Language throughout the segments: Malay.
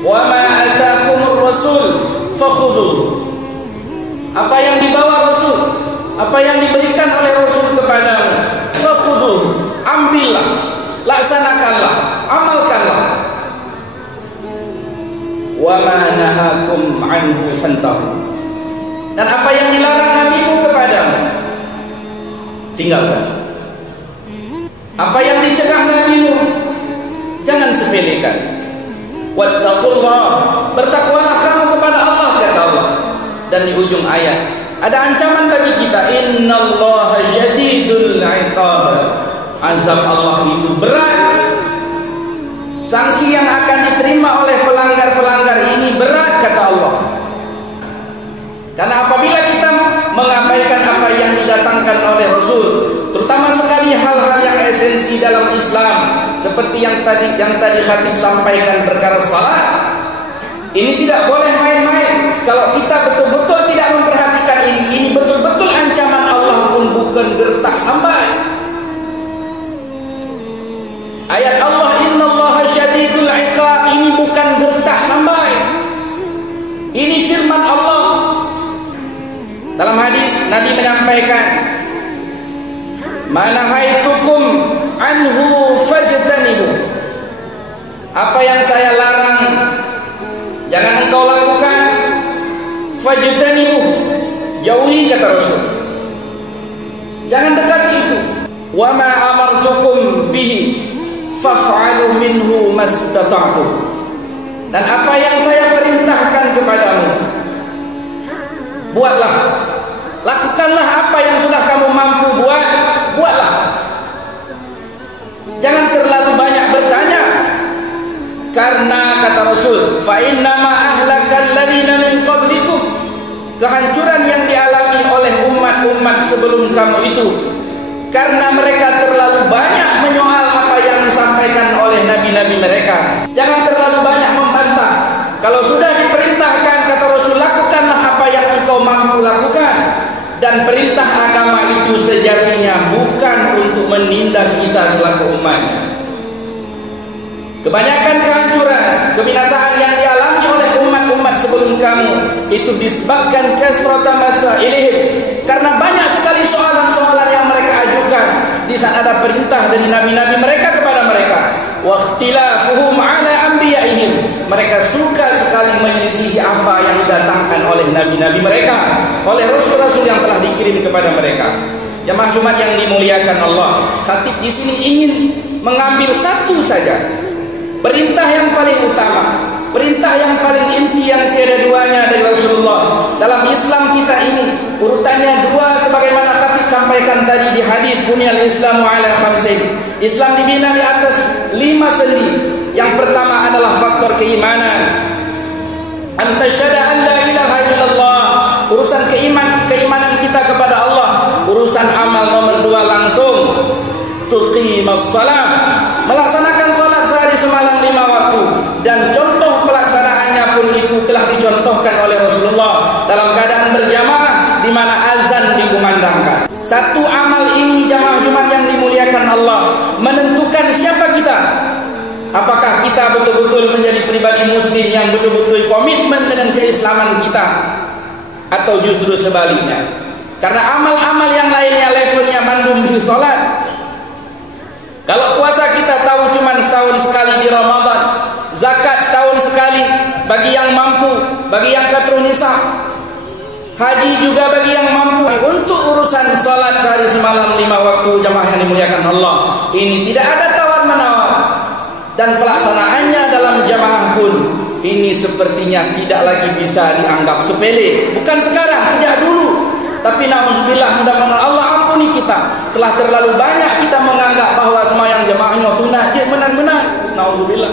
Wa ma atakumur rasul fakhudhu. Apa yang dibawa Rasul, apa yang diberikan oleh Rasul kepadamu, fakhudhu, ambillah, laksanakanlah, amalkanlah. Wa ma nahakum anhu fantahu. Dan apa yang dilarang nabimu kepadamu, tinggalkan. Apa yang dicegah nabimu, jangan sepelekan. Wattaqullah, bertakwalah kamu kepada Allah, kata Allah. Dan di ujung ayat ada ancaman bagi kita, innallaha syadidul iqab. Azab Allah itu berat. Sanksi yang akan diterima oleh pelanggar-pelanggar ini berat, kata Allah. Karena apabila kita mengabaikan apa yang didatangkan oleh Rasul, terutama sekali hal-hal yang esensi dalam Islam, seperti yang tadi khatib sampaikan perkara salat, ini tidak boleh main-main. Kalau kita betul-betul tidak memperhatikan ini betul-betul ancaman Allah pun bukan gertak sampai. Ayat Allah innallaha syadidul iqab ini bukan gertak sampai. Ini firman Allah. Dalam hadis Nabi menyampaikan, "Manahaitukum anhu fajtanibu." Apa yang saya larang jangan engkau lakukan, fajtanibu, jauhi, kata Rasul. Jangan dekati itu. Wa ma amartukum bihi faf'alu minhu mastata'tum. Dan apa yang saya perintahkan kepadamu, buatlah, lakukanlah apa yang sudah kamu mampu buat, buatlah. Jangan terlalu banyak bertanya. Karena kata Rasul, fa innama ahlakal ladzina min qablikum, kehancuran yang dialami oleh umat-umat sebelum kamu itu karena mereka terlalu banyak menyoal apa yang disampaikan oleh nabi-nabi mereka. Jangan terlalu banyak membantah. Kalau sudah diperintahkan, kata Rasul, lakukanlah apa yang engkau mampu lakukan. Dan perintah agama itu sejatinya bukan untuk menindas kita selaku umatnya. Kebanyakan kehancuran, kebinasaan yang dialami oleh umat-umat sebelum kamu itu disebabkan kasrata masailihim, karena banyak sekali soalan-soalan yang mereka ajukan di saat ada perintah dari nabi-nabi mereka kepada mereka. Wa ikhtilafuhum ala anbiyaihim, mereka suka sekali menyelisihi apa yang didatangkan oleh nabi-nabi mereka, oleh rasul-rasul yang telah dikirim kepada mereka. Jamaah Jumat yang dimuliakan Allah, khatib di sini ingin mengambil satu saja perintah yang paling utama, perintah yang paling inti yang tiada duanya dari Rasulullah. Dalam Islam kita ini urutannya dua, sebagaimana khatib sampaikan tadi di hadis, bunyal Islamu ala khamsin. Islam dibina di atas 5 sendi. Yang pertama adalah faktor keimanan. Antasyhada an la ilaha illallah, urusan keimanan kita kepada Allah. Urusan amal nomor 2 langsung, tuqimus shalah, melaksanakan salat sehari semalam 5 waktu. Dan contoh pelaksanaannya pun itu telah dicontohkan oleh Rasulullah dalam keadaan berjamaah di mana azan dikumandangkan. Satu amal ini, jamaah Jumat yang dimuliakan Allah, menentukan siapa kita. Apakah kita betul-betul menjadi pribadi muslim yang betul-betul komitmen dengan keislaman kita, atau justru sebaliknya. Karena amal-amal yang lainnya levelnya mandum di salat. Kalau puasa kita tahu cuma setahun sekali di Ramadan, zakat setahun sekali bagi yang mampu, bagi yang katruh nisab, haji juga bagi yang mampu. Untuk urusan salat sehari semalam 5 waktu, jamaah yang dimuliakan Allah, ini tidak ada tawar-menawar. Dan pelaksanaannya dalam jamaah pun ini sepertinya tidak lagi bisa dianggap sepele. Bukan sekarang, sejak dulu. Tapi na'udzubillah, mudah-mudahan Allah ampuni kita. Telah terlalu banyak kita menganggap bahwa sembahyang jamaahnya sunnah, dia benar-benar. Na'udzubillah.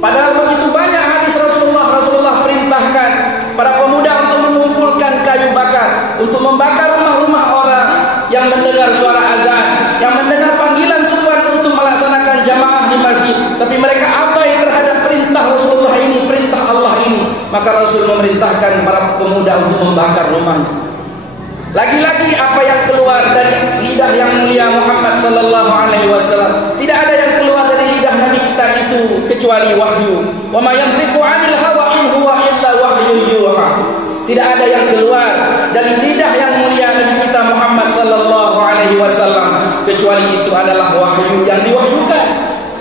Padahal begitu banyak hadis Rasulullah perintahkan para pemuda untuk mengumpulkan kayu bakar, untuk membakar rumah-rumah orang yang mendengar suara azan, yang mendengar panggilan seruan untuk melaksanakan jamaah di masjid. Tapi mereka abai terhadap perintah Rasulullah ini, perintah Allah ini. Maka Rasul memerintahkan para pemuda untuk membakar rumahnya. Lagi-lagi apa yang keluar dari lidah yang mulia Muhammad sallallahu alaihi wasallam, tidak ada yang keluar dari lidah Nabi kita itu itu kecuali wahyu. Wa ma yantiqu 'anil hawa in huwa illa wahyu yuha. Tidak ada yang keluar dari lidah yang mulia Nabi kita Muhammad sallallahu alaihi wasallam kecuali itu adalah wahyu yang diwahyukan.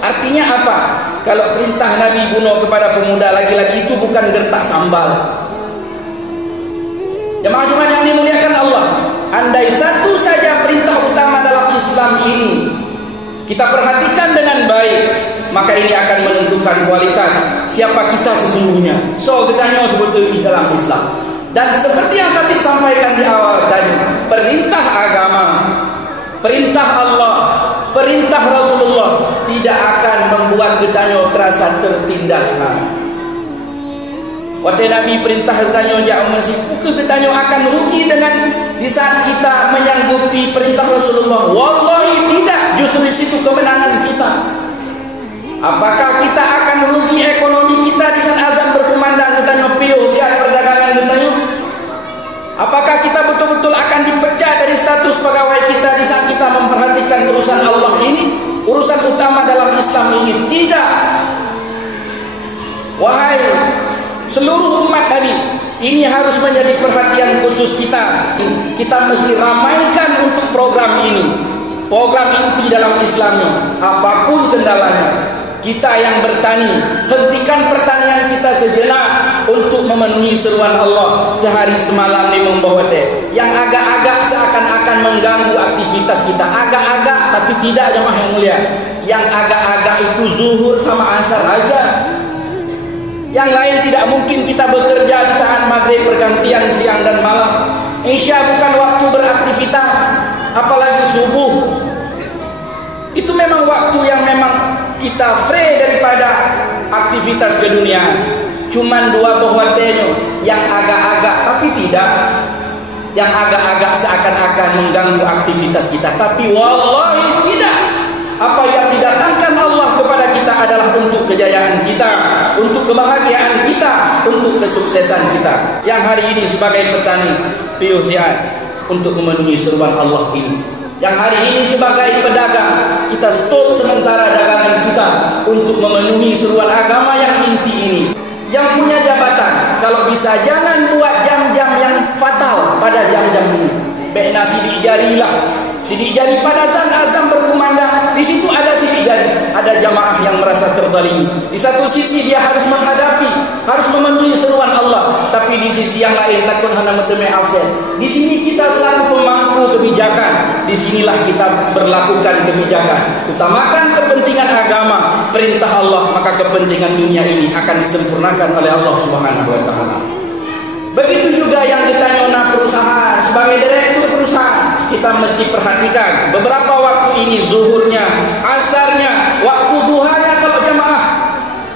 Artinya apa? Kalau perintah Nabi bunuh kepada pemuda laki-laki itu bukan gertak sambal. Jemaah-jemaah yang dimuliakan Allah, andai satu saja perintah utama dalam Islam ini kita perhatikan dengan baik, maka ini akan menentukan kualitas siapa kita sesungguhnya. So, gedanya sebetulnya dalam Islam. Dan seperti yang Khatib sampaikan di awal tadi, perintah agama, perintah Allah, perintah Rasulullah tidak akan membuat gedanyo terasa tertindas. Waktu Nabi perintah gedanyo yang masih pukul gedanyo akan rugi dengan di saat kita menyanggupi perintah Rasulullah. Wallahi tidak, justru di situ kemenangan kita. Apakah kita akan rugi ekonomi kita di saat azan berkumandang gedanyo pio siap perdagangan gedanyo? Apakah kita betul-betul akan dipecah dari status pegawai kita di saat kita memperhatikan urusan Allah ini, urusan utama dalam Islam ini? Tidak. Wahai seluruh umat Nabi, ini harus menjadi perhatian khusus kita. Kita mesti ramaikan untuk program ini, program inti dalam Islamnya. Apapun kendalanya, kita yang bertani, hentikan pertanian kita sejenak untuk memenuhi seruan Allah sehari semalam ni membawate. Yang agak-agak seakan-akan mengganggu aktivitas kita, agak-agak tapi tidak, jemaah yang mulia. Yang agak-agak itu zuhur sama asar aja. Yang lain tidak mungkin kita bekerja di saat maghrib pergantian siang dan malam. Isya bukan waktu beraktivitas, apalagi subuh. Itu memang waktu yang memang kita free daripada aktivitas keduniaan. Cuman dua bahwatenyo yang agak-agak tapi tidak, yang agak-agak seakan-akan mengganggu aktivitas kita, tapi wallahi tidak. Apa yang didatangkan Allah kepada kita adalah untuk kejayaan kita, untuk kebahagiaan kita, untuk kesuksesan kita. Yang hari ini sebagai petani piusian untuk memenuhi seruan Allah ini. Yang hari ini sebagai pedagang kita stop sementara dagangan kita untuk memenuhi seruan agama yang inti ini. Yang punya jabatan, kalau bisa jangan buat jam-jam yang fatal pada jam-jam ini. Baik sidik jarilah, sidik jari pada saat azan berkumandang. Di situ ada sidik jari, ada jamaah yang merasa terzalimi. Di satu sisi dia harus menghadapi, harus memenuhi seruan Allah, tapi di sisi yang lain takut hana meteme absen. Di sini kita selalu pemangku kebijakan. Di sinilah kita berlakukan kebijakan. Utamakan kepentingan agama, perintah Allah, maka kepentingan dunia ini akan disempurnakan oleh Allah Subhanahu wa taala. Begitu juga yang ditanya perusahaan, sebagai direktur perusahaan, kita mesti perhatikan beberapa waktu ini, zuhurnya, asarnya, waktu duhanya. Kalau jemaah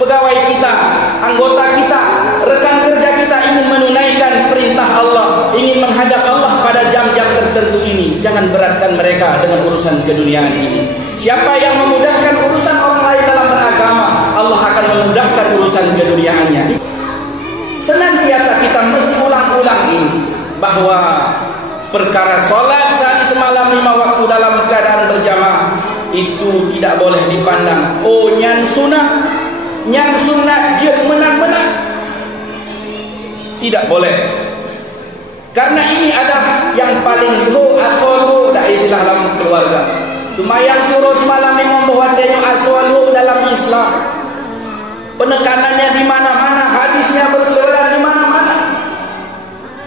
pegawai kita, anggota kita, rekan kerja kita ingin menunaikan perintah Allah, ingin menghadap Allah pada jam-jam tertentu ini, jangan beratkan mereka dengan urusan keduniaan ini. Siapa yang memudahkan urusan orang lain dalam beragama, Allah akan memudahkan urusan keduniaannya. Senantiasa kita mesti ulang-ulang ini, bahwa perkara solat sehari semalam 5 waktu dalam keadaan berjamaah itu tidak boleh dipandang oh nyan sunnah dia menang-menang. Tidak boleh, karena ini adalah yang paling low atau dah istilah dalam keluarga. Cuma yang suruh semalam ini membawa denyo aswalu dalam Islam. Penekanannya di mana-mana, hadisnya berseliweran di mana-mana.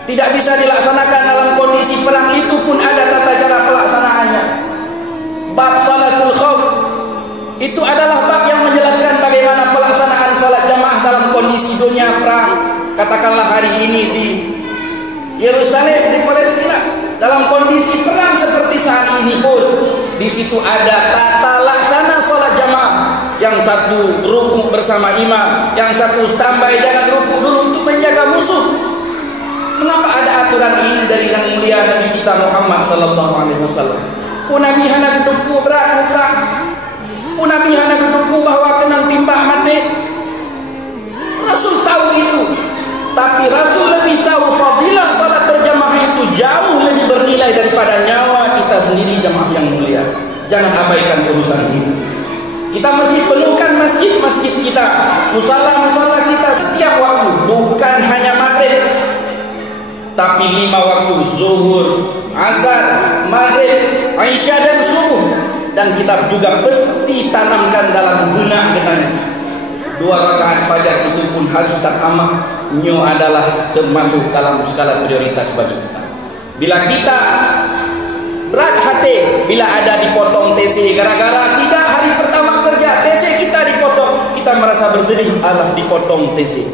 Tidak bisa dilaksanakan dalam kondisi perang, itu pun ada tata cara pelaksanaannya. Bab salatul khauf itu adalah bab yang menjelaskan bagaimana pelaksanaan salat jamaah dalam kondisi dunia perang. Katakanlah hari ini di Yerusalem, di Palestina, dalam kondisi perang seperti saat ini pun, di situ ada tata laksana salat jamaah. Yang satu rukuk bersama imam, yang satu standby jangan rukuk dulu untuk menjaga musuh. Mengapa ada aturan ini dari yang mulia Nabi kita Muhammad sallallahu alaihi wasallam? Punami hana gedupu berat perang, punami hana gedupu bahwa kena timbak mati. Rasul tahu itu, tapi Rasul lebih tahu fadilah salat berjamaah itu jauh lebih bernilai daripada nyawa kita sendiri, jamaah yang mulia. Jangan abaikan urusan ini. Kita mesti penuhkan masjid-masjid kita, musala-musala kita setiap waktu, bukan hanya maghrib, tapi 5 waktu, zuhur, asar, maghrib, isya dan subuh. Dan kita juga mesti tanamkan dalam benak kita, 2 rakaat fajar itu pun harus istiqamah. Nyo adalah termasuk dalam skala prioritas bagi kita. Bila kita berat hati bila ada dipotong TC gara-gara sidak hari pertama kerja, TC kita dipotong, kita merasa bersedih, alah dipotong TC.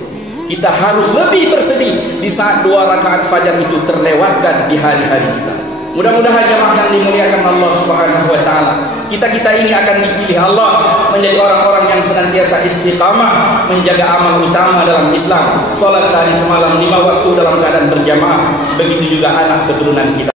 Kita harus lebih bersedih di saat 2 rakaat fajar itu terlewatkan di hari-hari kita. Mudah-mudahan jemaah yang dimuliakan Allah Subhanahu wa taala, kita-kita ini akan dipilih Allah menjadi orang-orang yang senantiasa istiqamah menjaga amal utama dalam Islam. Salat sehari semalam 5 waktu dalam keadaan berjamaah. Begitu juga anak keturunan kita.